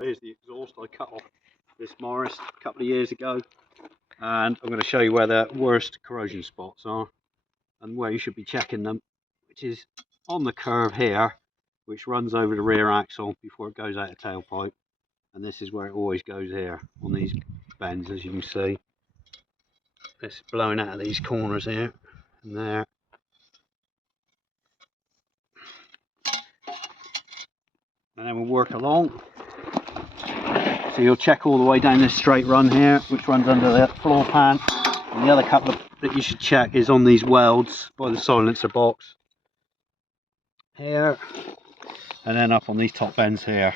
Here's the exhaust. I cut off this Morris a couple of years ago, and I'm going to show you where the worst corrosion spots are and where you should be checking them, which is on the curve here, which runs over the rear axle before it goes out of tailpipe, and this is where it always goes here on these bends. As you can see, it's blowing out of these corners here and there. And then we'll work along. So you'll check all the way down this straight run here, which runs under the floor pan. And the other couple that you should check is on these welds by the silencer box here, and then up on these top ends here.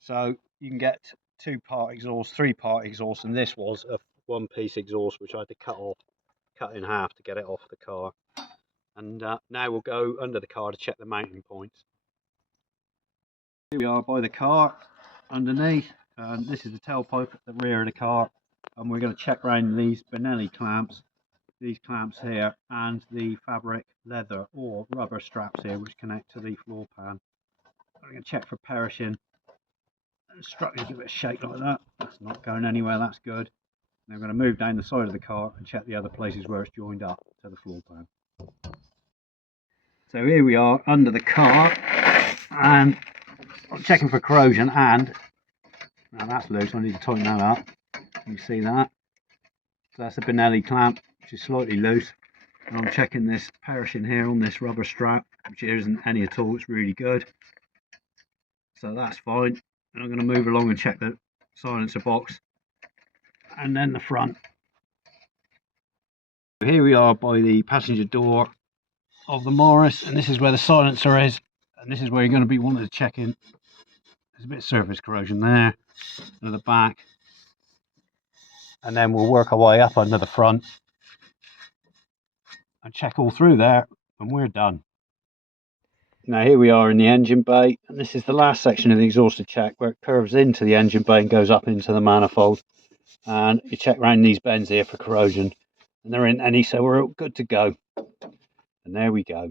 So you can get 2-part exhaust, 3-part exhaust, and this was a 1-piece exhaust which I had to cut in half to get it off the car. And now we'll go under the car to check the mounting points. Here we are by the car underneath, and this is the tailpipe at the rear of the car, and we're going to check around these Benelli clamps, these clamps here, and the fabric, leather or rubber straps here which connect to the floor pan. I'm going to check for perishing. The structure give it a shake like that. That's not going anywhere, that's good. Now I'm going to move down the side of the car and check the other places where it's joined up to the floor pan. So here we are under the car, and I'm checking for corrosion, and now that's loose. I need to tighten that up. You see that? So that's a Benelli clamp, which is slightly loose. And I'm checking this perishing here on this rubber strap, which isn't any at all. It's really good. So that's fine. And I'm going to move along and check the silencer box and then the front. So here we are by the passenger door of the Morris, and this is where the silencer is, and this is where you're going to be wanting to check in. There's a bit of surface corrosion there at the back, and then we'll work our way up under the front and check all through there, and we're done. Now here we are in the engine bay, and this is the last section of the exhaust to check, where it curves into the engine bay and goes up into the manifold, and you check around these bends here for corrosion, and there isn't any, so we're good to go. And there we go.